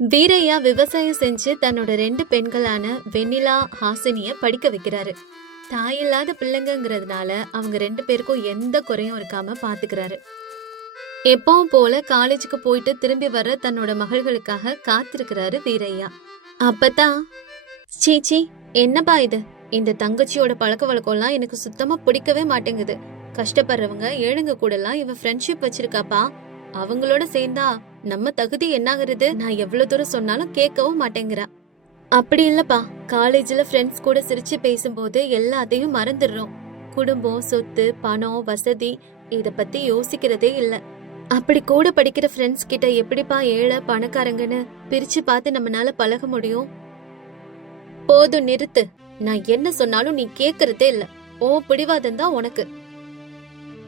வீரையா விவசாயம் செஞ்சு தன்னோட ரெண்டு பெண்களான வெண்ணிலா ஹாசினிய படிக்க வைக்கிறாரு. தாயில்லாத பிள்ளைங்கங்கிறதுனால அவங்க ரெண்டு பேருக்கும் எந்த குறையும் இருக்காம பாத்துக்கிறாரு. எப்பவும் போல காலேஜுக்கு போயிட்டு திரும்பி வர தன்னோட மகள்களுக்காக காத்திருக்கிறாரு வீரையா. அப்பதான் சீச்சி என்னப்பா இது? இந்த தங்கச்சியோட பழக்க வழக்கம்லாம் எனக்கு சுத்தமா பிடிக்கவே மாட்டேங்குது. கஷ்டப்படுறவங்க ஏழுங்க கூடலாம் இவ ஃப்ரெண்ட்ஷிப் வச்சிருக்காப்பா. அவங்களோட சேர்ந்தா நம்ம தகுதி என்னாகிறது? நான் எவ்வளவு தூரம் சொன்னாலும் கேட்கவும் மாட்டேங்கிறா. அப்படி இல்லப்பா. காலேஜ்ல ஃப்ரெண்ட்ஸ் கூட சிரிச்சு பேசும்போது எல்லாத்தையும் மறந்துடுறோம். குடும்பம் சொத்து பணம் வசதி இத பத்தி யோசிக்கிறதே இல்ல. அப்படி கூட படிக்கிற ஃப்ரெண்ட்ஸ் கிட்ட எப்படிப்பா ஏழை பணக்காரங்கன்னு பிரிச்சு பார்த்து நம்மனால பழக முடியும்? போதும் நிறுத்து. நான் என்ன சொன்னாலும் நீ கேக்குறதே இல்ல. ஓ பிடிவாதம் தான் உனக்கு.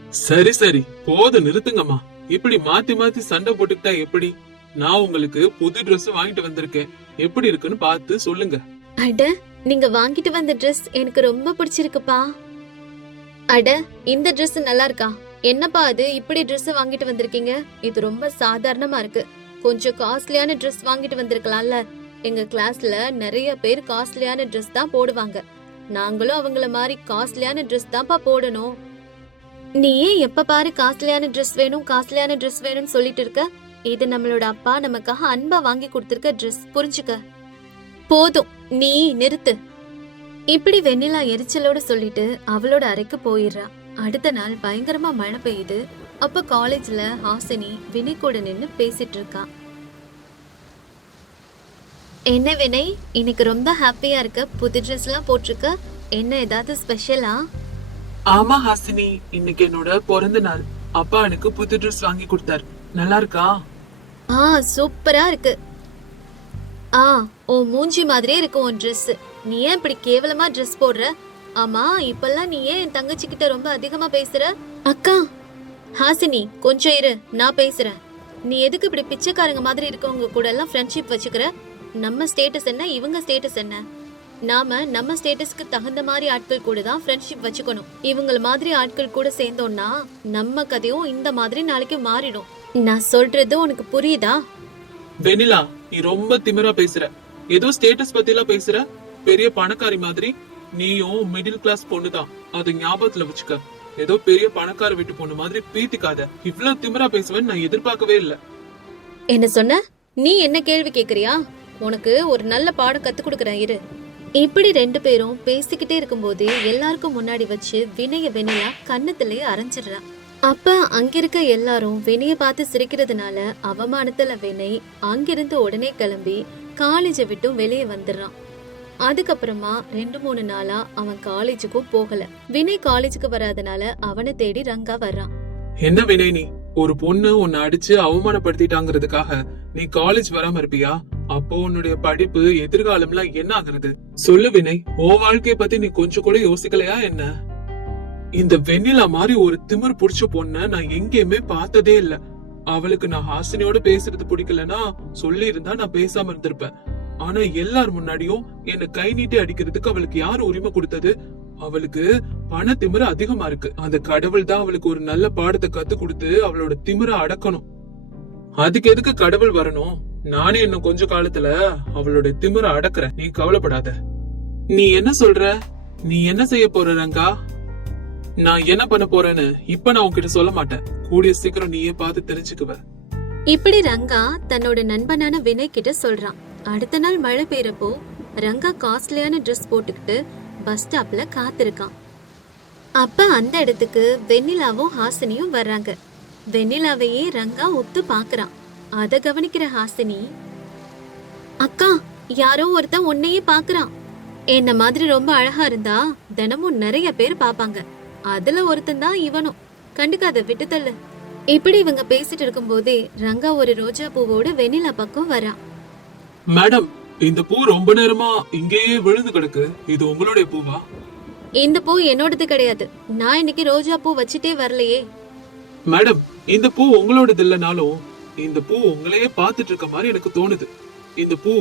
சரி சரி. போதும் நிறுத்துங்கம்மா. இப்படி மாத்தி மாத்தி சண்டை போட்டுக்கிட்டா எப்படி? நான் உங்களுக்கு புது ட்ரெஸ் வாங்கிட்டு வந்திருக்கேன். எப்படி இருக்குன்னு பார்த்து சொல்லுங்க. அட நீங்க வாங்கிட்டு வந்த ட்ரெஸ் எனக்கு ரொம்ப பிடிச்சிருக்குப்பா. அட இந்த ட்ரெஸ் நல்லா இருக்கா? என்னப்பா அது? இப்படி ட்ரெஸ் வாங்கிட்டு வந்திருக்கீங்க? இது ரொம்ப சாதாரணமா இருக்கு. கொஞ்சம் காஸ்ட்லியான ட்ரெஸ் வாங்கிட்டு வந்திருக்கலாம்ல. எங்க கிளாஸ்ல நிறைய பேர் காஸ்ட்லியான ட்ரெஸ் தான் போடுவாங்க. நாங்களும் அவங்கள மாதிரி காஸ்ட்லியான ட்ரெஸ் தான்ப்பா போடணும். நீ ஏன் எப்ப பாரு காஸ்ட்லியான ட்ரெஸ் வேணும் காஸ்ட்லியான ட்ரெஸ் வேணும்னு சொல்லிட்டு இருக்க. இது நம்மளோட அப்பா நமக்காக அன்பா வாங்கி கொடுத்திருக்க ட்ரெஸ் புரிஞ்சுக்க? போதும். நீ நிறுத்து. இப்படி வெண்ணிலா எரிச்சலோட சொல்லிட்டு அவளோட அறைக்கு போயிடுறா. அடுத்த நாள் பயங்கரமா மழை பெய்யுது. அப்ப காலேஜ்ல ஹாசினி வினய் கூட நின்னு பேசிட்டு இருக்கா. என்ன வினய் இன்னைக்கு ரொம்ப ஹாப்பியா இருக்க? புது ட்ரெஸ் எல்லாம் போட்டிருக்க? என்ன ஏதாவது ஸ்பெஷலா ஆமா ஹாசினி. இன்னைக்கு என்னோட பிறந்த நாள். அப்பா எனக்கு புது ட்ரெஸ் வாங்கி கொடுத்தாரு. நல்லா இருக்கா? ஆ சூப்பரா இருக்கு. ஆ ஓ மூஞ்சி மாதிரியே இருக்கு உன் ட்ரெஸ் நீ ஏன் இப்படி கேவலமா ட்ரெஸ் போடுற? ஆமா இப்பெல்லாம் நீ ஏன் என் தங்கச்சி கிட்ட ரொம்ப அதிகமா பேசுற? அக்கா ஹாசினி கொஞ்சம் இரு. நான் பேசுறேன். நீ எதுக்கு இப்படி பிச்சைக்காரங்க மாதிரி இருக்கவங்க கூட எல்லாம் ஃப்ரெண்ட்ஷிப் வச்சுக்கிற? நம்ம ஸ்டேட்டஸ் என்ன? இவங்க ஸ்டேட்டஸ் என்ன? நாம நம்ம ஸ்டேட்டஸ்க்கு தகுந்த மாதிரி ஆட்கள் கூட தான் ஃப்ரெண்ட்ஷிப் வச்சுக்கணும். இவங்கள மாதிரி ஆட்கள் கூட சேர்ந்தோம்னா நம்ம கதையும் இந்த மாதிரி நாளைக்கு மாறிடும். நான் சொல்றது உனக்கு புரியுதா? வெனிலா நீ ரொம்ப திமிரா பேசுற. ஏதோ ஸ்டேட்டஸ் பத்தி எல்லாம் பேசுற? பெரிய பணக்காரி மாதிரி நீயும் மிடில் கிளாஸ் பொண்ணுதான் அது ஞாபகத்துல வச்சுக்க. ஏதோ பெரிய பணக்கார வீட்டு பொண்ணு மாதிரி பீத்திக்காத. இவ்ளோ திமிரா பேசுவேன்னு நான் எதிர்பார்க்கவே இல்ல. என்ன சொன்ன? நீ என்ன கேள்வி கேக்குறியா? உனக்கு ஒரு நல்ல பாடம் கத்து கொடுக்கறேன் இரு. இப்படி ரெண்டு பேரும் பேசிக்கிட்டே இருக்கும்போது எல்லாருக்கும் முன்னாடி வச்சு வினய வெனிலா கன்னத்திலேயே அரைஞ்சிடுறா. அப்ப அங்கிருக்க எல்லாரும் வினய பார்த்து சிரிக்கிறதுனால அவமானத்துல வினை அங்கிருந்து உடனே கிளம்பி காலேஜை விட்டும் வெளியே வந்துடுறான். அதுக்கப்புறமா ரெண்டு மூணு நாளா அவன் காலேஜுக்கும் போகல. வினய் காலேஜுக்கு வராதனால அவனை தேடி ரங்கா வர்றான். என்ன வினய் நீ? ஒரு பொண்ணு உன்னை அடிச்சு அவமானப்படுத்திட்டாங்கிறதுக்காக நீ காலேஜ் வராம இருப்பியா? அப்போ உன்னுடைய படிப்பு எதிர்காலம்லாம் என்ன ஆகுறது? சொல்லு வினய் ஓ வாழ்க்கைய பத்தி நீ கொஞ்சம் கூட யோசிக்கலையா என்ன? இந்த வெண்ணிலா மாதிரி ஒரு திமிர் புடிச்ச பொண்ண நான் எங்கேயுமே பார்த்ததே இல்ல. அவளுக்கு நான் ஹாசினியோட பேசுறது பிடிக்கலன்னா சொல்லி இருந்தா நான் பேசாம இருந்திருப்பேன். ஆனா எல்லார் முன்னாடியும் என்ன கை நீட்டி அடிக்கிறதுக்கு அவளுக்கு யார் உரிமை கொடுத்தது? அவளுக்கு பண திமிரு அதிகமா இருக்கு. அந்த கடவுள் தான் அவளுக்கு ஒரு நல்ல பாடத்தை கத்து கொடுத்து அவளோட திமிர அடக்கணும். அதுக்கு எதுக்கு கடவுள் வரணும்? நானே இன்னும் கொஞ்ச காலத்துல அவளோட திமிர அடக்குறேன். நீ கவலைப்படாத. நீ என்ன சொல்ற? நீ என்ன செய்ய போற ரங்கா? நான் என்ன பண்ண போறேன்னு இப்ப நான் உன்கிட்ட சொல்ல மாட்டேன். கூடிய சீக்கிரம் நீயே பார்த்து தெரிஞ்சுக்குவ. இப்படி ரங்கா தன்னோட நண்பனான வினய் கிட்ட சொல்றான். அடுத்த நாள் மழை பெய்யறப்போ ரங்கா காஸ்ட்லியான ட்ரெஸ் போட்டுக்கிட்டு பஸ் ஸ்டாப்ல காத்திருக்கான். அப்ப அந்த இடத்துக்கு வெண்ணிலாவும் ஹாசினியும் வர்றாங்க. வெண்ணிலாவையே ரங்கா ஒத்து பாக்குறான். அத கவனிக்கிற ஹாசினி அக்கா யாரோ ஒருத்தன் உன்னையே பாக்குறான். என்ன மாதிரி ரொம்ப அழகா இருந்தா தினமும் நிறைய பேர் பாப்பாங்க. அதுல ஒருத்தன் தான் இவனும். கண்டுக்காத விட்டு இப்படி இவங்க பேசிட்டு இருக்கும்போதே ரங்கா ஒரு ரோஜா பூவோட வெண்ணிலா பக்கம் வரா. மேடம் இந்த பூ ரொம்ப நேரமா இங்கேயே விழுந்து கிடக்கு. இது உங்களுடைய பூவா? இந்த பூ என்னோடது கிடையாது. நான் இன்னைக்கு ரோஜா பூ வச்சுட்டே வரலையே. மேடம் இந்த பூ உங்களோடது இல்லைனாலும் இந்த பூ உங்களையே பார்த்துட்டு இருக்க மாதிரி எனக்கு தோணுது. இந்த பூ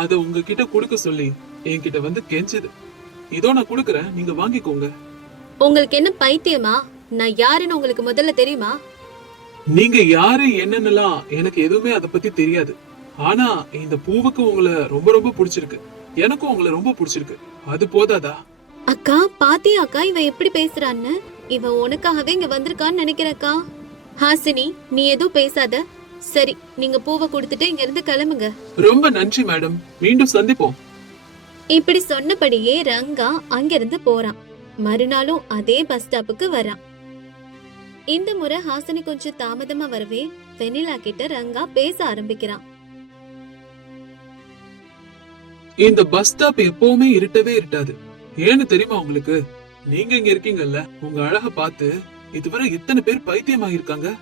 அத உங்ககிட்ட கொடுக்க சொல்லி என்கிட்ட வந்து கெஞ்சுது. இதோ நான் கொடுக்கறேன் நீங்க வாங்கிக்கோங்க. உங்களுக்கு என்ன பைத்தியமா? நான் யாருன்னு உங்களுக்கு முதல்ல தெரியுமா? நீங்க யாரு என்னன்னுலாம் எனக்கு எதுவுமே அத பத்தி தெரியாது. ஆனா இந்த பூவுக்கு உங்களை ரொம்ப ரொம்ப பிடிச்சிருக்கு. எனக்கும் உங்களை ரொம்ப பிடிச்சிருக்கு. அது போதாதா? அக்கா பாத்தியா அக்கா இவன் எப்படி பேசுறான்னு? இவன் உனக்காகவே இங்க வந்திருக்கான்னு நினைக்கிறக்கா ஹாசினி நீ எதுவும் பேசாத. சரி நீங்க பூவை கொடுத்துட்டு இங்க இருந்து கிளம்புங்க. ரொம்ப நன்றி மேடம். மீண்டும் சந்திப்போம். இப்படி சொன்னபடியே ரங்கா அங்கிருந்து போறான். மறுநாளும் அதே பஸ் ஸ்டாப்புக்கு வரான். இந்த முறை ஹாசினி கொஞ்சம் தாமதமா வரவே வெனிலா கிட்ட ரங்கா பேச ஆரம்பிக்கிறான். இந்த பஸ் ஸ்டாப் எப்பவுமே இருட்டவே இருட்டாது. ஏன்னு தெரியுமா உங்களுக்கு? நீங்க இங்க இருக்கீங்கல்ல உங்க அழக பார்த்து இதுவரை இத்தனை பேர் பைத்தியமாயிருக்காங்க?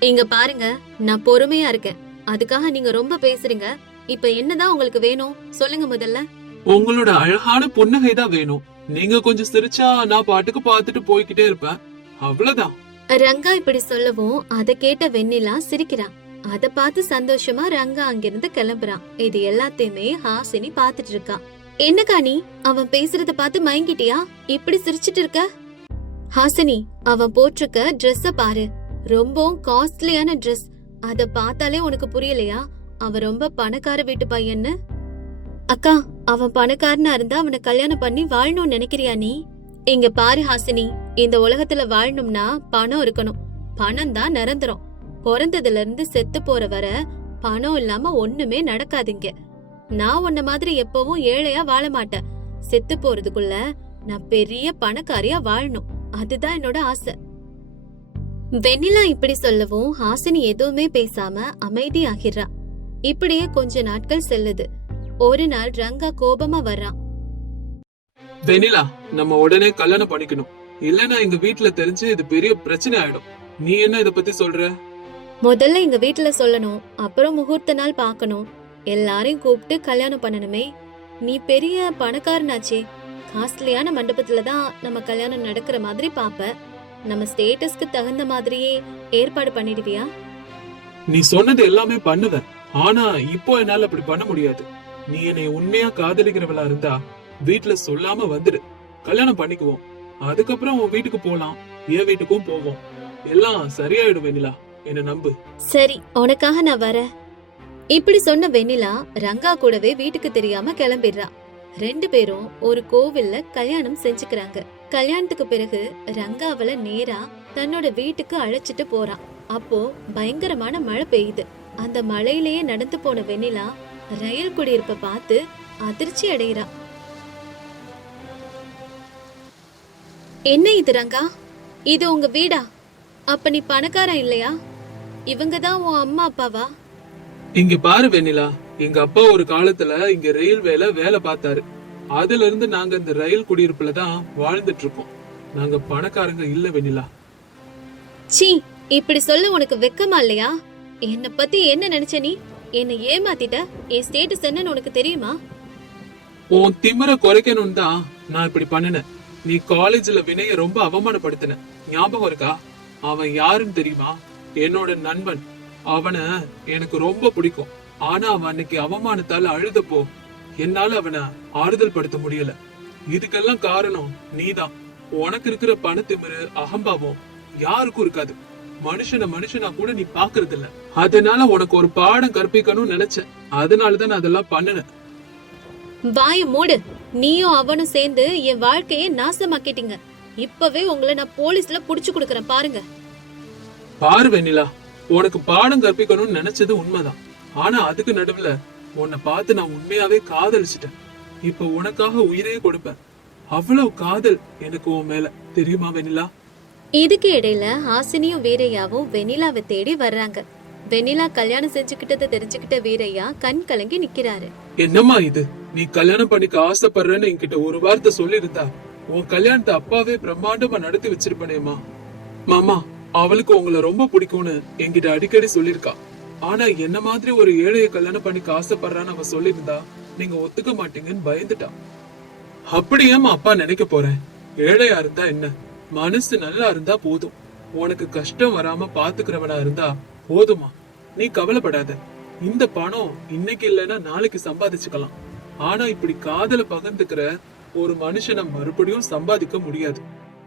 இங்க பாருங்க நான் பொறுமையா இருக்கேன். அதுக்காக நீங்க ரொம்ப பேசுறீங்க. இப்ப என்னதான் உங்களுக்கு வேணும்? சொல்லுங்க முதல்ல. உங்களோட அழகான புன்னகை தான் வேணும். நீங்க கொஞ்சம் சிரிச்சா நான் பாட்டுக்கு பார்த்துட்டு போய்கிட்டே இருப்பேன். அவ்வளவுதான். ரங்கா இப்படி சொல்லவும் அத கேட்ட வெண்ணிலா சிரிக்கிறான். அத பார்த்து சந்தோஷமா ரங்கா அங்கிருந்து கிளம்புறான். இது எல்லாத்தையுமே ஹாசினி பாத்துட்டு இருக்கா. என்னக்கா நீ? அவன் பேசுறத பார்த்து மயங்கிட்டியா? இப்படி சிரிச்சிட்டு இருக்க? ஹாசினி அவன் போட்டிருக்க ட்ரெஸ்ஸ பாரு. ரொம்பவும் காஸ்ட்லியான ட்ரெஸ் அத பார்த்தாலே உனக்கு புரியலையா? அவன் ரொம்ப பணக்கார வீட்டு பையன்னு. அக்கா அவன் பணக்காரனா இருந்தா அவனை கல்யாணம் பண்ணி வாழணும்னு நினைக்கிறியா நீ? இங்க பாரு ஹாசினி இந்த உலகத்துல வாழணும்னா பணம் இருக்கணும். பணம் தான் நிரந்தரம். பிறந்ததுல இருந்து செத்து போற வர பணம் இல்லாம ஒண்ணுமே நடக்காதுங்க நான் உன்ன மாதிரி எப்பவும் ஏழையா வாழ மாட்டேன். செத்து போறதுக்குள்ள நான் பெரிய பணக்காரியா வாழணும். அதுதான் என்னோட ஆசை. வெண்ணிலா இப்படி சொல்லவும் ஹாசினி எதுவுமே பேசாம அமைதியாகிறா இப்படியே கொஞ்ச நாட்கள் செல்லுது. ஒரு நாள் ரங்கா கோபமா வர்றான் வெனிலா நம்ம உடனே கல்யாணம் பண்ணிக்கணும். இல்லனா எங்க வீட்ல தெரிஞ்சு இது பெரிய பிரச்சனை ஆயிடும். நீ என்ன இத பத்தி சொல்ற? முதல்ல எங்க வீட்ல சொல்லணும். அப்புறம் முகூர்த்த நாள் பார்க்கணும். எல்லாரையும் கூப்பிட்டு கல்யாணம் பண்ணணுமே. நீ பெரிய பணக்காரனாச்சே. காஸ்ட்லியான மண்டபத்துல தான் நம்ம கல்யாணம் நடக்கிற மாதிரி பாப்ப. நம்ம ஸ்டேட்டஸ்க்கு தகுந்த மாதிரியே ஏற்பாடு பண்ணிடுவியா? நீ சொன்னது எல்லாமே பண்ணுவேன் ஆனா இப்போ என்னால அப்படி பண்ண முடியாது. நீ என்னை உண்மையா காதலிக்கிறவளா இருந்தா வீட்ல சொல்லாம வந்துடு. கல்யாணம் பண்ணிக்குவோம். அதுக்கப்புறம் உன் வீட்டுக்கு போலாம். என் வீட்டுக்கும் போவோம். எல்லாம் சரியாயிடும் வெனிலா என்ன நம்பு. சரி உனக்காக நான் வரேன். இப்படி சொன்ன வெண்ணிலா ரங்கா கூடவே வீட்டுக்கு தெரியாம கிளம்பிடுறா. ரெண்டு பேரும் ஒரு கோவில்ல கல்யாணம் செஞ்சுக்கிறாங்க. கல்யாணத்துக்கு பிறகு ரங்காவல நேரா தன்னோட வீட்டுக்கு அழைச்சிட்டு போறான் அப்போ பயங்கரமான மழை பெய்யுது. அந்த மழையிலேயே நடந்து போன வெண்ணிலா ரயில் குடியிருப்ப பார்த்து அதிர்ச்சி அடைகிறா. என்ன இது ரங்கா? இது உங்க வீடா? அப்ப நீ பணக்காரன் இல்லையா? இவங்க தான் உன் அம்மா அப்பாவா? இங்க பாரு வெண்ணிலா. எங்க அப்பா ஒரு காலத்துல இங்க ரயில்வேல வேலை பார்த்தாரு. அதுல இருந்து நாங்க இந்த ரயில் குடியிருப்புல தான் வாழ்ந்துட்டு இருக்கோம் நாங்க பணக்காரங்க இல்ல வெண்ணிலா. சீ இப்படி சொல்ல உனக்கு வெக்கமா இல்லையா? என்ன பத்தி என்ன நினைச்ச நீ? என்ன ஏமாத்திட்ட? என் ஸ்டேட்டஸ் என்னன்னு உனக்கு தெரியுமா? உன் திமிர குறைக்கணும்னு தான் நான் இப்படி பண்ணினேன். நீ காலேஜ்ல வினய ரொம்ப அவமானப்படுத்தின. ஞாபகம் இருக்கா? அவன் யாருன்னு தெரியுமா? என்னோட நண்பன். அவனை எனக்கு ரொம்ப பிடிக்கும். ஆனா அவன் அன்னைக்கு அவமானத்தால அழுதப்போ என்னால அவனை ஆறுதல் படுத்த முடியல. இதுக்கெல்லாம் காரணம் நீதான். உனக்கு இருக்கிற பணத்திமிரு அகம்பாவம் யாருக்கும் இருக்காது. மனுஷன மனுஷனா கூட நீ பாக்குறது இல்ல அதனால உனக்கு ஒரு பாடம் கற்பிக்கணும்னு நினைச்சேன். அதனாலதான் நான் அதெல்லாம் பண்ணினேன். வாய மூடு. நீயும் அவனும் சேர்ந்து என் வாழ்க்கையை நாசமாக்கிட்டீங்க. இப்பவே உங்களை நான் போலீஸ்ல புடிச்சு கொடுக்கறேன். பாருங்க. பாரு வெண்ணிலா. உனக்கு பாடம் கற்பிக்கணும்னு நினைச்சது உண்மைதான். ஆனா அதுக்கு நடுவுல உன்னை பார்த்து நான் உண்மையாவே காதலிச்சிட்டேன். இப்ப உனக்காக உயிரே கொடுப்பேன். அவ்வளவு காதல் எனக்கு உன் மேல. தெரியுமா வெண்ணிலா? இதுக்கு இடையில ஹாசினியும் வீரையாவும் வெண்ணிலாவை தேடி வர்றாங்க. வெண்ணிலா கல்யாணம் செஞ்சுக்கிட்டதை தெரிஞ்சுக்கிட்ட வீரையா கண் கலங்கி நிக்கிறாரு. என்னம்மா இது? நீ கல்யாணம் பண்ணிக்க ஆசைப்படுறேன்னு என்கிட்ட ஒரு வார்த்தை சொல்லியிருந்தா உன் கல்யாணத்தை அப்பாவே பிரம்மாண்டமா நடத்தி வச்சிருப்பனேம்மா. மாமா அவளுக்கு உங்களை ரொம்ப பிடிக்கும்னு என்கிட்ட அடிக்கடி சொல்லிருக்கா ஆனா என்ன மாதிரி ஒரு ஏழைய கல்யாணம் பண்ணிக்க ஆசைப்படுறான்னு அவ சொல்லியிருந்தா நீங்க ஒத்துக்க மாட்டீங்கன்னு பயந்துட்டா. அப்படி அப்பா நினைக்க போறேன்? ஏழையா இருந்தா என்ன? மனசு நல்லா இருந்தா போதும். உனக்கு கஷ்டம் வராம பாத்துக்கிறவனா இருந்தா போதுமா? நீ கவலைப்படாத. இந்த பணம் இன்னைக்கு இல்லைன்னா நாளைக்கு சம்பாதிச்சுக்கலாம். ஆனா இப்படி காதல பகிர்ந்துக்கிற ஒரு மனுஷனை மறுபடியும் சம்பாதிக்க முடியாது.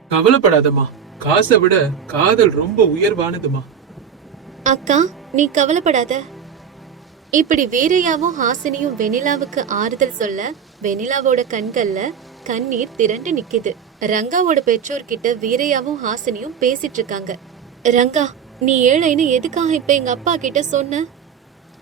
கவலைப்படாதம்மா. காசை விட காதல் ரொம்ப உயர்வானதுமா. அக்கா நீ கவலைப்படாத. இப்படி வீரையாவும் ஹாசினியும் வெனிலாவுக்கு ஆறுதல் சொல்ல வெனிலாவோட கண்கள்ல கண்ணீர் திரண்டு நிக்குது. ரங்காவோட பெற்றோர்கிட்ட வீரையாவும் ஹாசினியும் பேசிட்டு இருக்காங்க. ரங்கா நீ ஏழைன்னு எதுக்காக இப்ப எங்க அப்பா கிட்ட சொன்ன?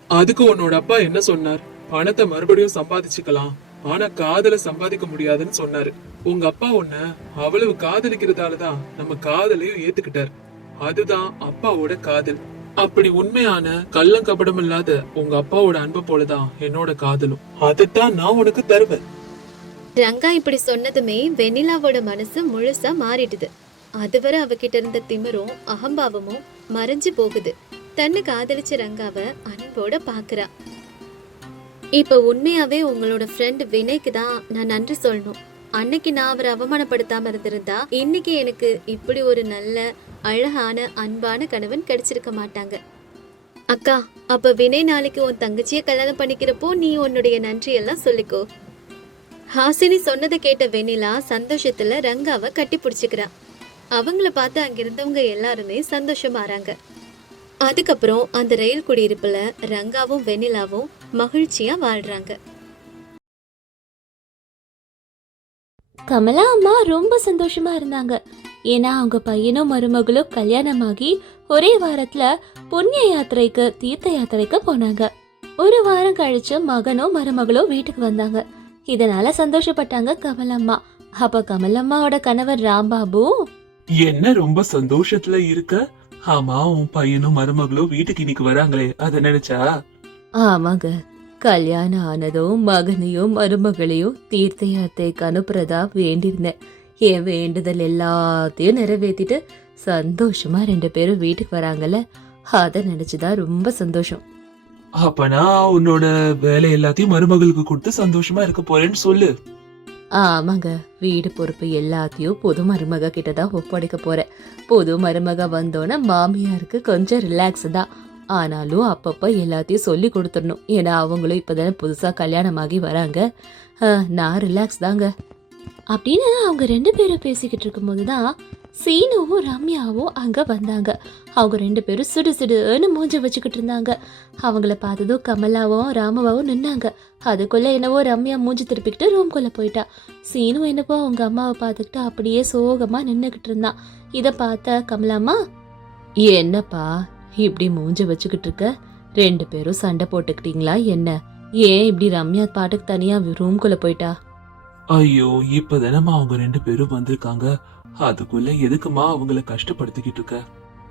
அதுக்கு உன்னோட அப்பா என்ன சொன்னார்? பணத்தை மறுபடியும் சம்பாதிச்சுக்கலாம். ஆனா காதல சம்பாதிக்க முடியாதுன்னு சொன்னாரு. உங்க அப்பா உன்ன அவ்வளவு காதலிக்கிறதாலதான் நம்ம காதலையும் ஏத்துக்கிட்டாரு. அதுதான் அப்பாவோட காதல். அப்படி உண்மையான கள்ளங்கபடம் இல்லாத உங்க அப்பாவோட அன்பு போலதான் என்னோட காதலும். அதுதான் நான் உனக்கு தருவேன். ரங்கா இப்படி சொன்னதுமே வெண்ணிலாவோட மனசு முழுசா மாறிடுது. அதுவரை அவகிட்ட இருந்த திமிரும் அகம்பாவமும் மறைஞ்சு போகுது. தன்னை காதலிச்ச ரங்காவ அன்போட பாக்குறா. இப்போ உண்மையாவே உங்களோட ஃப்ரெண்ட் வினய்க்கு தான் நான் நன்றி சொல்லணும். அன்னைக்கு நான் அவரை அவமானப்படுத்தாம இருந்திருந்தா இன்னைக்கு எனக்கு இப்படி ஒரு நல்ல அழகான அன்பான கணவன் கிடைச்சிருக்க மாட்டாங்க. அக்கா அப்ப வினய் நாளைக்கு உன் தங்கச்சிய கல்யாணம் பண்ணிக்கிறப்போ நீ உன்னுடைய நன்றியெல்லாம் சொல்லிக்கோ. ஹாசினி சொன்னதை கேட்ட வெண்ணிலா சந்தோஷத்துல ரங்காவை கட்டி பிடிச்சிக்கிறா. அவங்கள பார்த்து அங்கிருந்தவங்க எல்லாருமே சந்தோஷமாறாங்க. அதுக்கப்புறம் அந்த ரயில் குடியிருப்புல ரங்காவும் வெண்ணிலாவும் மகிழ்ச்சியா வாழ்றாங்க. கமலா அம்மா ரொம்ப சந்தோஷமா இருந்தாங்க. ஏன்னா அவங்க பையனும் மருமகளும் கல்யாணமாகி ஒரே வாரத்துல புண்ணிய யாத்திரைக்கு தீர்த்த யாத்திரைக்கு போனாங்க. ஒரு வாரம் கழிச்சு மகனும் மருமகளும் வீட்டுக்கு வந்தாங்க. இதனால சந்தோஷப்பட்டாங்க கமலம்மா அப்ப கமலம்மாவோட கணவர் ராம்பாபு? என்ன ரொம்ப சந்தோஷத்துல இருக்க? ஆமா உன் பையனும் மருமகளும் வீட்டுக்கு இன்னைக்கு வராங்களே அத நினைச்சா? ஆமாங்க கல்யாணம் ஆனதும் மகனையும் மருமகளையும் தீர்த்த யாத்திரைக்கு அனுப்புறதா வேண்டியிருந்தேன். என் வேண்டுதல் எல்லாத்தையும் நிறைவேத்திட்டு சந்தோஷமா ரெண்டு பேரும் வீட்டுக்கு வராங்கல்ல அதை நினைச்சுதான் ரொம்ப சந்தோஷம். அப்பனா உன்னோட வேலை எல்லாத்தையும் மருமகளுக்கு கொடுத்து சந்தோஷமா இருக்க போறேன்னு சொல்லு. ஆமாங்க வீடு பொறுப்பு எல்லாத்தையும் புது மருமக கிட்ட தான் ஒப்படைக்க போறேன். புது மருமக வந்தோன்னே மாமியாருக்கு கொஞ்சம் ரிலாக்ஸ் தான். ஆனாலும் அப்பப்போ எல்லாத்தையும் சொல்லி கொடுத்துடணும். ஏன்னா அவங்களும் இப்போதானே புதுசாக கல்யாணமாகி வராங்க. நான் ரிலாக்ஸ் தாங்க. அப்படின்னு அவங்க ரெண்டு பேரும் பேசிக்கிட்டு இருக்கும்போது தான் சீனுவும் ரம்யாவும் அங்கே வந்தாங்க. அவங்க ரெண்டு பேரும் சுடு சுடுன்னு மூஞ்ச வச்சுக்கிட்டு இருந்தாங்க. அவங்கள பார்த்ததும் கமலாவும் ராமவாவும் நின்னாங்க. அதுக்குள்ள என்னவோ ரம்யா மூஞ்சி திருப்பிக்கிட்டு ரூம்குள்ள போயிட்டா. சீனு என்னவோ அவங்க அம்மாவை பார்த்துக்கிட்டு அப்படியே சோகமாக நின்றுக்கிட்டு இருந்தான் இதை பார்த்த கமலாம்மா என்னப்பா இப்படி மூஞ்ச வச்சுக்கிட்டு இருக்க? ரெண்டு பேரும் சண்டை போட்டுக்கிட்டீங்களா என்ன? ஏன் இப்படி ரம்யா பாட்டுக்கு தனியா ரூம்குள்ள போயிட்டா? ஐயோ இப்பதானம்மா அவங்க ரெண்டு பேரும் வந்திருக்காங்க. அதுக்குள்ள எதுக்குமா அவங்கள கஷ்டப்படுத்திக்கிட்டு இருக்க?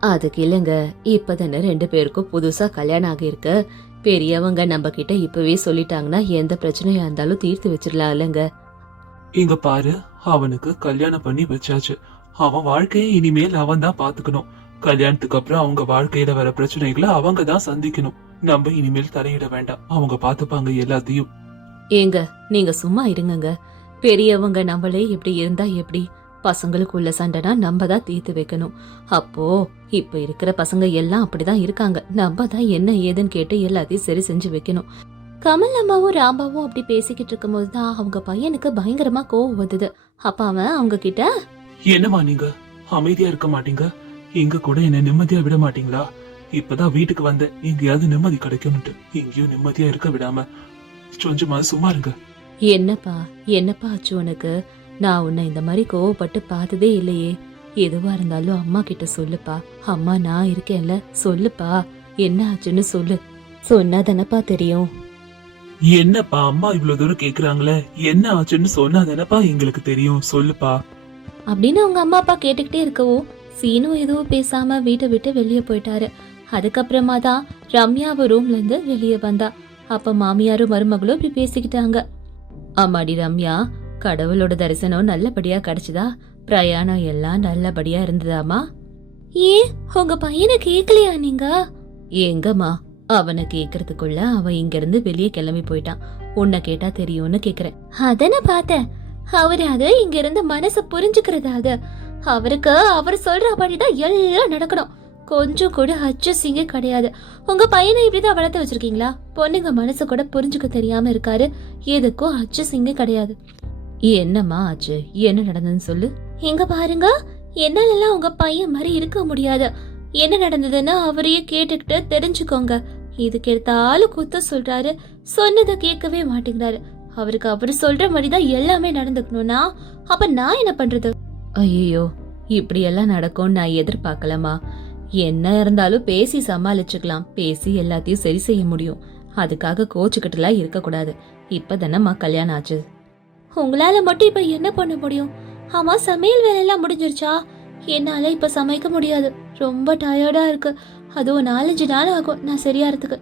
அதுக்கு இல்லைங்க இப்பதானே ரெண்டு பேருக்கும் புதுசா கல்யாணம் ஆகியிருக்கு. பெரியவங்க நம்ம கிட்ட இப்பவே சொல்லிட்டாங்கன்னா எந்த பிரச்சனையா இருந்தாலும் தீர்த்து வச்சிடலாம் இல்லைங்க. இங்க பாரு அவனுக்கு கல்யாணம் பண்ணி வச்சாச்சு. அவன் வாழ்க்கையை இனிமேல் அவன் தான் பாத்துக்கணும். கல்யாணத்துக்கு அப்புறம் அவங்க வாழ்க்கையில வர பிரச்சனைகளை அவங்க தான் சந்திக்கணும். நம்ம இனிமேல் தலையிட வேண்டாம். அவங்க பாத்துப்பாங்க எல்லாத்தையும். ஏங்க நீங்க சும்மா இருங்கங்க. பெரியவங்க நம்மளே இப்படி இருந்தா எப்படி? பசங்களுக்குள்ள சண்டைனா நம்ம தான் தீர்த்து வைக்கணும். அப்போ இப்ப இருக்கிற பசங்க எல்லாம் அப்படிதான் இருக்காங்க. நம்ம தான் என்ன ஏதுன்னு கேட்டு எல்லாத்தையும் சரி செஞ்சு வைக்கணும். கமல் அம்மாவும் ராம்பாவும் அப்படி பேசிக்கிட்டு இருக்கும்போது தான் அவங்க பையனுக்கு பயங்கரமா கோவம் வந்தது. அப்ப அவன் அவங்க கிட்ட என்னம்மா நீங்க? அமைதியா இருக்க மாட்டீங்க. இங்க கூட என்ன நிம்மதியா விட மாட்டீங்களா? இப்பதான் வீட்டுக்கு வந்தேன். எங்கேயாவது நிம்மதி கிடைக்கும்னுட்டு எங்கேயும் நிம்மதியா இருக்க விடாம. கொஞ்சமா சும்மா இருங்க. என்னப்பா என்னப்பா ஆச்சு உனக்கு? நான் உன்னை இந்த மாதிரி கோவப்பட்டு பார்த்ததே இல்லையே. எதுவா இருந்தாலும் அம்மா கிட்ட சொல்லுப்பா. அம்மா நான் இருக்கேன்ல. சொல்லுப்பா. என்ன ஆச்சுன்னு சொல்லு. சொன்னா தானப்பா தெரியும். என்னப்பா அம்மா இவ்வளவு தூரம் கேக்குறாங்களே? என்ன ஆச்சுன்னு சொன்னா தானப்பா எங்களுக்கு தெரியும். சொல்லுப்பா. அப்படின்னு அவங்க அம்மா அப்பா கேட்டுக்கிட்டே இருக்கவும் சீனும் எதுவும் பேசாம வீட்டை விட்டு வெளியே போயிட்டாரு. அதுக்கப்புறமா தான் ரம்யாவும் ரூம்ல இருந்து வெளியே வந்தா. அப்ப மாமியாரும் மருமகளும் இப்படி பேசிக்கிட்டாங்க. ஆமாடி ரம்யா கடவுளோட தரிசனம் நல்லபடியா கிடைச்சதா? பிரயாணம் எல்லாம் நல்லபடியா இருந்ததாமா ஏன் உங்க பையனை கேக்கலையா நீங்க? எங்கம்மா அவனை கேக்குறதுக்குள்ள அவன் இங்க இருந்து வெளியே கிளம்பி போயிட்டான். உன்னை கேட்டா தெரியும்னு கேக்குறேன். அதன பார்த்தேன். அவரு அது இங்க இருந்து மனச புரிஞ்சுக்கிறதாக அவருக்கு அவர் சொல்றபடிதான் எல்லாம் நடக்கணும். கொஞ்சம் கூட அட்ஜஸ்டிங்கே கிடையாது. உங்க பையனை இப்படிதான் வளர்த்து வச்சிருக்கீங்களா? பொண்ணுங்க மனசு கூட புரிஞ்சுக்க தெரியாம இருக்காரு. எதுக்கும் அட்ஜஸ்டிங்கே கிடையாது. என்னம்மா ஆச்சு? என்ன நடந்ததுன்னு சொல்லு. எங்க பாருங்க. என்னாலலாம் உங்க பையன் மாதிரி இருக்க முடியாது. என்ன நடந்ததுன்னு அவரையே கேட்டுக்கிட்டு தெரிஞ்சுக்கோங்க. இதுக்கு எடுத்தாலும் குத்த சொல்றாரு. சொன்னதை கேட்கவே மாட்டேங்கிறாரு. அவருக்கு அவர் சொல்ற மாதிரிதான் எல்லாமே நடந்துக்கணும்னா அப்ப நான் என்ன பண்றது? ஐயோ இப்படியெல்லாம் நடக்கும்னு நான் எதிர்பார்க்கலமா என்ன இருந்தாலும் பேசி சமாளிச்சுக்கலாம். பேசி எல்லாத்தையும் சரி செய்ய முடியும். அதுக்காக கோச்சுக்கிட்டுலாம் இருக்கக்கூடாது. இப்பதானம்மா கல்யாணம் ஆச்சு. உங்களால மட்டும் இப்ப என்ன பண்ண முடியும்? ஆமா சமையல் வேலையெல்லாம் முடிஞ்சிருச்சா? என்னால இப்ப சமைக்க முடியாது. ரொம்ப டயர்டா இருக்கு. அதுவும் நாலஞ்சு நாள் ஆகும். நான் சரியாறதுக்கு.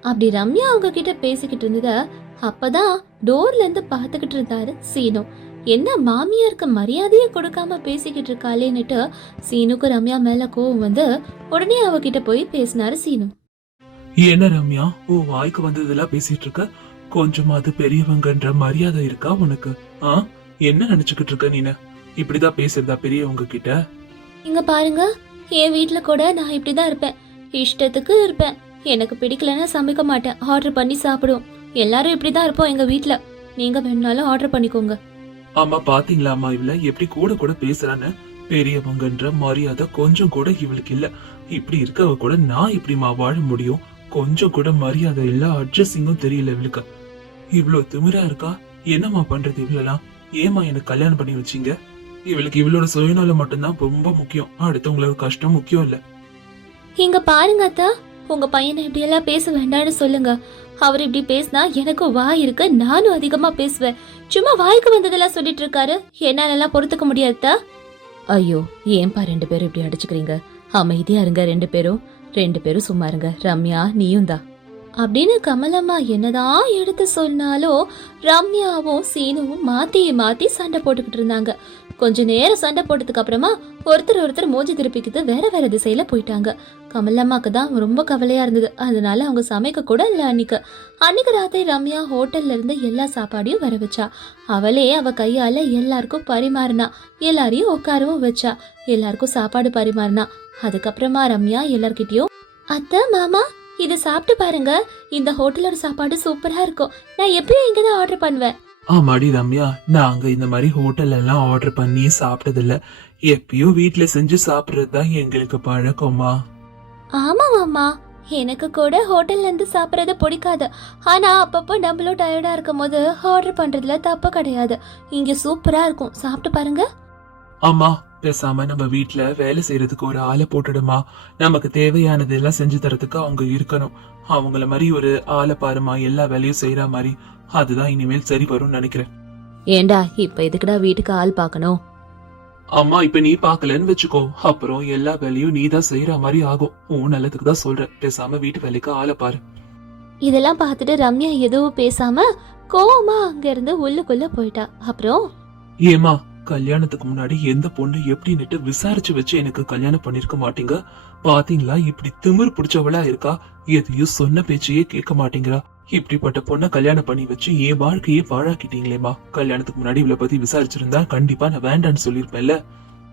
அப்படி ரம்யா அவங்க கிட்ட பேசிக்கிட்டு இருந்தத அப்பதான் டோர்ல இருந்து பார்த்துக்கிட்டு இருந்தாரு சீனோ. என்ன மாமியாருக்கு மரியாதையே கொடுக்காம பேசிக்கிட்டு இருக்காளேன்னுட்டு சீனுக்கு ரம்யா மேல கோவம் வந்து உடனே அவகிட்ட போய் பேசினாரு சீனு. என்ன ரம்யா உன் வாய்க்கு வந்ததெல்லாம் பேசிட்டு இருக்க? கொஞ்சமாவது பெரியவங்கன்ற மரியாதை இருக்கா உனக்கு? ஆ? என்ன நினைச்சுக்கிட்டு இருக்க நீனு? இப்படிதான் பேசுறதா பெரியவங்க கிட்ட இங்க பாருங்க என் வீட்ல கூட நான் இப்படிதான் இருப்பேன். இஷ்டத்துக்கு இருப்பேன். எனக்கு பிடிக்கலன்னா சமைக்க மாட்டேன். ஆர்டர் பண்ணி சாப்பிடுவோம். எல்லாரும் இப்படிதான் இருப்போம் எங்க வீட்ல. நீங்க வேணும்னாலும் ஆர்டர் பண்ணிக்கோங்க. அம்மா பாத்தீங்களாமா இவள? எப்படி கூட கூட பேசுறான்னு? பெரியவங்கன்ற மரியாதை கொஞ்சம் கூட இவளுக்கு இல்ல. இப்படி இருக்கவ கூட நான் இப்படிமா வாழ முடியும்? கொஞ்சம் கூட மரியாதை இல்ல. அட்ஜஸ்டிங்கும் தெரியல இவளுக்கு. இவ்வளவு திமிரா இருக்கா? என்னம்மா பண்றது இவ்வளவுலாம் ஏமா எனக்கு கல்யாணம் பண்ணி வச்சீங்க? இவளுக்கு இவளோட சுயநலம் மட்டும்தான் ரொம்ப முக்கியம். அடுத்தவங்களோட கஷ்டம் முக்கியம் இல்ல. இங்க பாருங்க அத்தா. உங்க பையனை இப்படி எல்லாம் பேச வேண்டாம்னு சொல்லுங்க. அவர் இப்படி பேசினா எனக்கும் வாய் இருக்கு நானும் அதிகமா பேசுவேன். சும்மா வாய்க்கு வந்ததெல்லாம் சொல்லிட்டு இருக்காரு. என்னாலெல்லாம் பொறுத்துக்க முடியாதா? ஐயோ ஏன்பா ரெண்டு பேரும் இப்படி அடிச்சுக்கிறீங்க? அமைதியா இருங்க ரெண்டு பேரும். ரெண்டு பேரும் சும்மா இருங்க. ரம்யா நீயும் தான் அப்படின்னு கமலம்மா என்னதான் எடுத்து சொன்னாலும் ரம்யாவும் சீனுவும் மாத்தி மாத்தி சண்டை போட்டுக்கிட்டு இருந்தாங்க. கொஞ்ச நேரம் சண்டை போட்டதுக்கு அப்புறமா ஒருத்தர் ஒருத்தர் மூஞ்சி திருப்பிக்கிட்டு வேற வேற திசையில போயிட்டாங்க. கமலம்மாக்கு தான் ரொம்ப கவலையா இருந்தது. அதனால அவங்க சமைக்க கூட இல்லை அன்னைக்கு. அன்னைக்கு ராத்திரி ரம்யா ஹோட்டல்ல இருந்து எல்லா சாப்பாடையும் வர வச்சா. அவளே அவ கையால எல்லாருக்கும் பரிமாறினா. எல்லாரையும் உட்காரவும் வச்சா. எல்லாருக்கும் சாப்பாடு பரிமாறினா. அதுக்கப்புறமா ரம்யா எல்லார்கிட்டயும் அத்தை மாமா இது சாப்பிட்டு பாருங்க. இந்த ஹோட்டலோட சாப்பாடு சூப்பரா இருக்கும். நான் எப்பயும் இங்க தான் ஆர்டர் பண்ணுவேன். ஆமாடி ரம்யா நாங்க இந்த மாதிரி ஹோட்டல்ல எல்லாம் ஆர்டர் பண்ணி சாப்பிட்டது இல்ல எப்பயும் வீட்ல செஞ்சு சாப்பிடுறது தான் எங்களுக்கு பழக்கமா ஆமா மாமா எனக்கு கூட ஹோட்டல்ல இருந்து சாப்பிட்றது பிடிக்காது. ஆனா அப்பப்போ நம்மளும் டயர்டா இருக்கும் போது ஆர்டர் பண்றதுல தப்பு கிடையாது. இங்க சூப்பரா இருக்கும். சாப்பிட்டு பாருங்க. அம்மா பேசாம நம்ம வீட்ல வேலை செய்யறதுக்கு ஒரு ஆளை போட்டுடுமா? நமக்கு தேவையானது எல்லாம் செஞ்சு தரதுக்கு அவங்க இருக்கணும். அவங்கள மாதிரி ஒரு ஆளை பாருமா எல்லா வேலையும் செய்யற மாதிரி. அதுதான் இனிமேல் சரி வரும்னு நினைக்கிறேன். ஏண்டா இப்ப எதுக்குடா வீட்டுக்கு ஆள் பார்க்கணும்? அம்மா இப்ப நீ பாக்கலன்னு வச்சுக்கோ. அப்புறம் எல்லா வேலையும் நீ தான் செய்யற மாதிரி ஆகும். உன் நல்லதுக்கு தான் சொல்றேன். பேசாம வீட்டு வேலைக்கு ஆளை பாரு. இதெல்லாம் பார்த்துட்டு ரம்யா எதுவும் பேசாம கோவமா அங்க இருந்து உள்ளுக்குள்ள போயிட்டா. அப்புறம்? ஏமா கல்யாணத்துக்கு முன்னாடி எந்த பொண்ணு எப்படின்னுட்டு விசாரிச்சு வச்சு எனக்கு கல்யாணம் பண்ணிருக்க மாட்டீங்க? பாத்தீங்களா? இப்படி திமிர் பிடிச்சவளா இருக்கா? எதையும் சொன்ன பேச்சையே கேட்க மாட்டேங்கிறா இப்படிப்பட்ட பொண்ண கல்யாணம் பண்ணி வச்சு என் வாழ்க்கையே பாழாக்கிட்டீங்களேமா கல்யாணத்துக்கு முன்னாடி இவளை பத்தி விசாரிச்சிருந்தா கண்டிப்பா நான் வேண்டான்னு சொல்லிருப்பேன்ல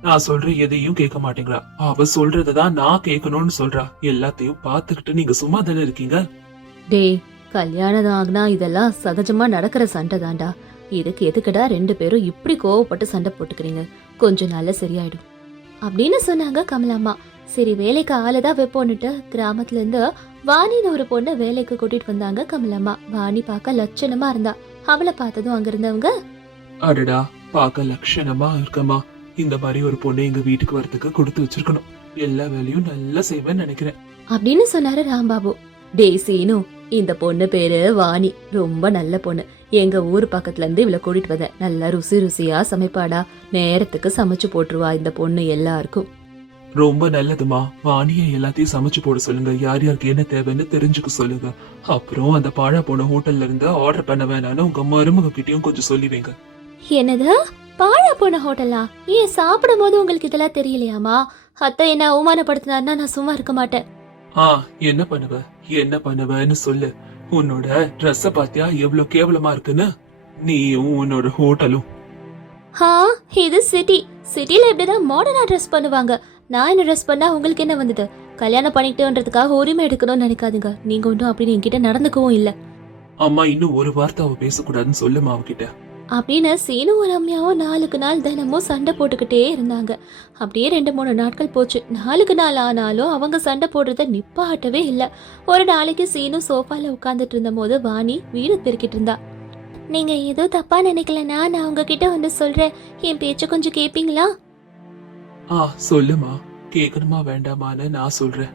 நான் சொல்ற எதையும் கேட்க மாட்டேங்கிறா அவ சொல்றதான் நான் கேட்கணும்னு சொல்றா. எல்லாத்தையும் பாத்துக்கிட்டு நீங்க சும்மா தானே இருக்கீங்க? டேய் கல்யாணம் ஆகுனா இதெல்லாம் சகஜமா நடக்கிற சண்டை தான்டா. இதுக்கு எதுக்குடா ரெண்டு பேரும் இப்படி கோவப்பட்டு சண்டை போட்டுக்கிறீங்க? கொஞ்ச நாள்ல சரியாயிடும். அப்படின்னு சொன்னாங்க கமலாம்மா. சரி வேலைக்கு ஆளுதான் வைப்போன்னுட்டு கிராமத்துல இருந்து வாணின்னு ஒரு பொண்ணை வேலைக்கு கூட்டிட்டு வந்தாங்க கமலாம்மா. வாணி பார்க்க லட்சணமா இருந்தா. அவளை பார்த்ததும் அங்க இருந்தவங்க அடடா பார்க்க லட்சணமா இருக்கமா இந்த மாதிரி ஒரு பொண்ணு எங்க வீட்டுக்கு வரதுக்கு கொடுத்து வச்சிருக்கணும். எல்லா வேலையும் நல்லா செய்வேன்னு நினைக்கிறேன். அப்படின்னு சொன்னாரு ராம்பாபு. டேய் சீனு இந்த பொண்ணு பேரு வாணி. ரொம்ப நல்ல பொண்ணு. எங்க ஊர் பக்கத்துல இருந்து இவளை கூட்டிட்டு வந்தேன். நல்லா ருசி ருசியா சமைப்பாடா. நேரத்துக்கு சமைச்சு போட்டுருவா இந்த பொண்ணு எல்லாருக்கும். ரொம்ப நல்லதுமா. வாணியை எல்லாத்தையும் சமைச்சு போட சொல்லுங்க. யார் யாருக்கு என்ன தேவைன்னு தெரிஞ்சுக்க சொல்லுங்க. அப்புறம் அந்த பாழா போன ஹோட்டல்ல இருந்து ஆர்டர் பண்ண வேணாம்னு உங்க மருமக கிட்டயும் கொஞ்சம் சொல்லி வைங்க. என்னது? பாழா போன ஹோட்டலா? ஏன் சாப்பிடும் போது உங்களுக்கு இதெல்லாம் தெரியலையாமா? அத்தை என்ன அவமானப்படுத்தினாருன்னா நான் சும்மா இருக்க மாட்டேன். ஆ என்ன பண்ணுவ? என்ன பண்ணுவன்னு சொல்லு. உன்னோட ட்ரெஸ்ஸ பாத்தியா? எவ்வளவு கேவலமா இருக்குன்னு? நீயும் உன்னோட ஹோட்டலும். ஹா இது சிட்டி சிட்டில இப்படிதான் மாடர்னா ட்ரெஸ் பண்ணுவாங்க? நான் என்ன ட்ரெஸ் பண்ணா உங்களுக்கு என்ன வந்தது? கல்யாணம் பண்ணிக்கிட்டோன்றதுக்காக உரிமை எடுக்கணும்னு நினைக்காதுங்க. நீங்க ஒன்றும் அப்படி என்கிட்ட நடந்துக்கவும் இல்ல. அம்மா இன்னும் ஒரு வார்த்தை அவ பேசக்கூடாதுன்னு சொல்லுமா அவகிட்ட அப்படின்னு சீனுவும் ரம்யாவும் நாளுக்கு நாள் தினமும் சண்டை போட்டுக்கிட்டே இருந்தாங்க. அப்படியே ரெண்டு மூணு நாட்கள் போச்சு. நாளுக்கு நாள் ஆனாலும் அவங்க சண்டை போடுறத நிப்பாட்டவே இல்லை. ஒரு நாளைக்கு சீனு சோஃபால உட்காந்துட்டு இருந்தபோது வாணி வீடு பெருக்கிட்டு இருந்தா. நீங்க ஏதோ தப்பா நினைக்கலனா நான் உங்ககிட்ட வந்து சொல்றேன். என் பேச்ச கொஞ்சம் கேப்பீங்களா? ஆ சொல்லுமா. கேட்கணுமா வேண்டாமான்னு நான் சொல்றேன்.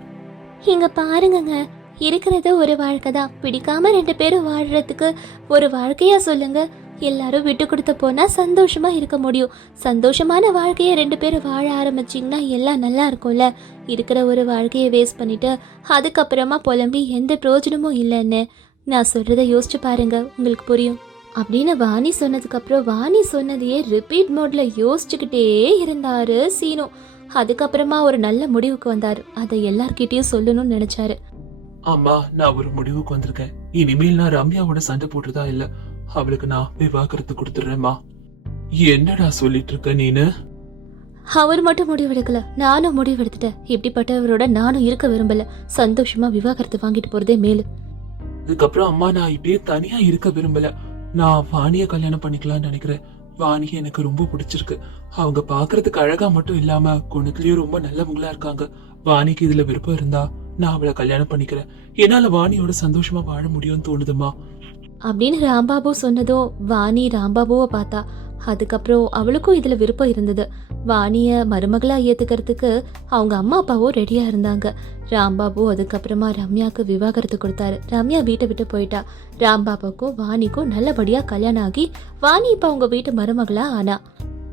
இங்க பாருங்கங்க. இருக்கிறது ஒரு வாழ்க்கை தான். பிடிக்காம ரெண்டு பேரும் வாழ்றதுக்கு ஒரு வாழ்க்கையா சொல்லுங்க. எல்லாரும் விட்டு கொடுத்து போனால் சந்தோஷமா இருக்க முடியும். சந்தோஷமான வாழ்க்கையை ரெண்டு பேரும் வாழ ஆரம்பிச்சிங்கன்னா எல்லாம் நல்லா இருக்கும்ல. இருக்கிற ஒரு வாழ்க்கையை வேஸ்ட் பண்ணிட்டு அதுக்கப்புறமா புலம்பி எந்த பிரயோஜனமும் இல்லைன்னு நான் சொல்றதை யோசிச்சு பாருங்க. உங்களுக்கு புரியும்? அப்படின்னு வாணி சொன்னதுக்கப்புறம் வாணி சொன்னதையே ரிப்பீட் மோட்ல யோசிச்சுக்கிட்டே இருந்தாரு சீனு. அதுக்கப்புறமா ஒரு நல்ல முடிவுக்கு வந்தாரு. அதை எல்லார்கிட்டயும் சொல்லணும்னு நினைச்சாரு. அம்மா நான் ஒரு முடிவுக்கு வந்திருக்கேன். இனிமேல் நான் ரம்யாவோட சண்டை போட்டுதான் இல்லை அவளுக்கு நான் விவாகரத்து கொடுத்துறேம்மா என்னடா சொல்லிட்டு இருக்க நீனு? அவர் மட்டும் முடிவெடுக்கல நானும் முடிவெடுத்துட்டேன். இப்படிப்பட்டவரோட நானும் இருக்க விரும்பல. சந்தோஷமா விவாகரத்து வாங்கிட்டு போறதே மேலு. அதுக்கப்புறம் அம்மா நான் இப்படியே தனியா இருக்க விரும்பல. நான் வாணிய கல்யாணம் பண்ணிக்கலாம்னு நினைக்கிறேன். வாணி எனக்கு ரொம்ப பிடிச்சிருக்கு. அவங்க பாக்குறதுக்கு அழகா மட்டும் இல்லாம குணத்திலயும் ரொம்ப நல்லவங்களா இருக்காங்க. வாணிக்கு இதுல விருப்பம் இருந்தா நான் அவளை கல்யாணம் பண்ணிக்கிறேன். என்னால வாணியோட சந்தோஷமா வாழ முடியும்னு தோணுதுமா அப்படின்னு ராம்பாபு சொன்னதும் வாணி ராம்பாபுவை பார்த்தா. அதுக்கப்புறம் அவளுக்கும் இதுல விருப்பம் இருந்தது. வாணிய மருமகளா ஏத்துக்கிறதுக்கு அவங்க அம்மா அப்பாவும் ரெடியா இருந்தாங்க. ராம்பாபு அதுக்கப்புறமா ரம்யாக்கு விவாகரத்து கொடுத்தாரு. ரம்யா வீட்டை விட்டு போயிட்டா. ராம்பாபுக்கும் வாணிக்கும் நல்லபடியா கல்யாணம் ஆகி வாணி இப்ப அவங்க வீட்டு மருமகளா ஆனா.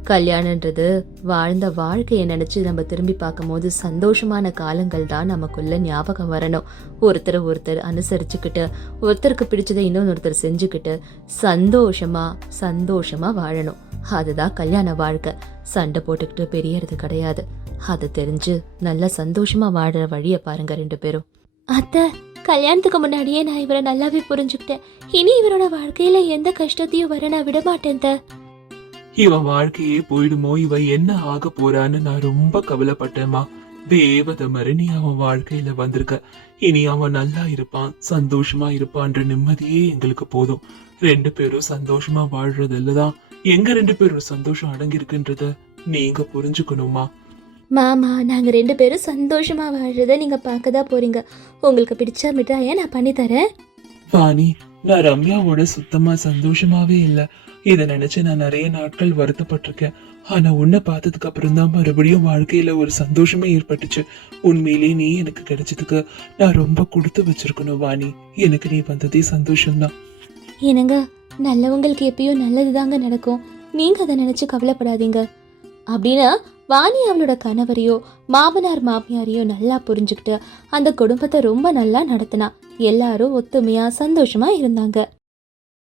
கல்யாணன்றது வாழ்ந்த வாழ்க்கையை நினைச்சு நம்ம திரும்பி பார்க்கும்போது சந்தோஷமான காலங்கள் தான் நமக்குள்ள ஞாபகம் வரணும். ஒருத்தர் ஒருத்தர் அனுசரிச்சுக்கிட்டு ஒருத்தருக்கு பிடிச்சதை இன்னொருத்தர் செஞ்சுக்கிட்டு சந்தோஷமா சந்தோஷமா வாழணும். அதுதான் கல்யாண வாழ்க்கை. சண்டை போட்டுக்கிட்டு பெரியறது கிடையாது. அது தெரிஞ்சு நல்லா சந்தோஷமா வாழற வழிய பாருங்க ரெண்டு பேரும். அத்தை கல்யாணத்துக்கு முன்னாடியே நான் இவரை நல்லாவே புரிஞ்சுக்கிட்டேன். இனி இவரோட வாழ்க்கையில எந்த கஷ்டத்தையும் வர நான் விட மாட்டேன் தே. இவன் வாழ்க்கையே போயிடுமோ? இவ என்ன ஆக போறான்னு நான் ரொம்ப கவலைப்பட்டேம்மா. தேவத மாதிரி நீ அவன் வாழ்க்கையில வந்திருக்க. இனி அவன் நல்லா இருப்பான் சந்தோஷமா இருப்பான்ற நிம்மதியே எங்களுக்கு போதும். ரெண்டு பேரும் சந்தோஷமா வாழ்றதுலதான் எங்க ரெண்டு பேரும் சந்தோஷம் அடங்கியிருக்குன்றத நீங்க புரிஞ்சுக்கணுமா மாமா நாங்க ரெண்டு பேரும் சந்தோஷமா வாழ்றத நீங்க பார்க்க தான் போறீங்க. உங்களுக்கு பிடிச்ச மிட்டாயை நான் பண்ணி தரேன் வாணி நான் ரம்யாவோட சுத்தமா சந்தோஷமாவே இல்ல. இதை நினைச்சு நான் நிறைய நாட்கள் வருத்தப்பட்டிருக்கேன். ஆனா உன்னை பார்த்ததுக்கு அப்புறம் தான் மறுபடியும் வாழ்க்கையில ஒரு சந்தோஷமே ஏற்பட்டுச்சு. உண்மையிலேயே நீ எனக்கு கிடைச்சதுக்கு நான் ரொம்ப கொடுத்து வச்சிருக்கணும் வாணி. எனக்கு நீ வந்ததே சந்தோஷம்தான். என்னங்க நல்லவங்களுக்கு எப்பயும் நல்லதுதாங்க நடக்கும். நீங்க அதை நினைச்சு கவலைப்படாதீங்க. அப்படின்னா வாணி அவளோட கணவரையோ மாமனார் மாமியாரையோ நல்லா புரிஞ்சுக்கிட்டு அந்த குடும்பத்தை ரொம்ப நல்லா நடத்தினா எல்லாரும் ஒத்துமையா சந்தோஷமா இருந்தாங்க.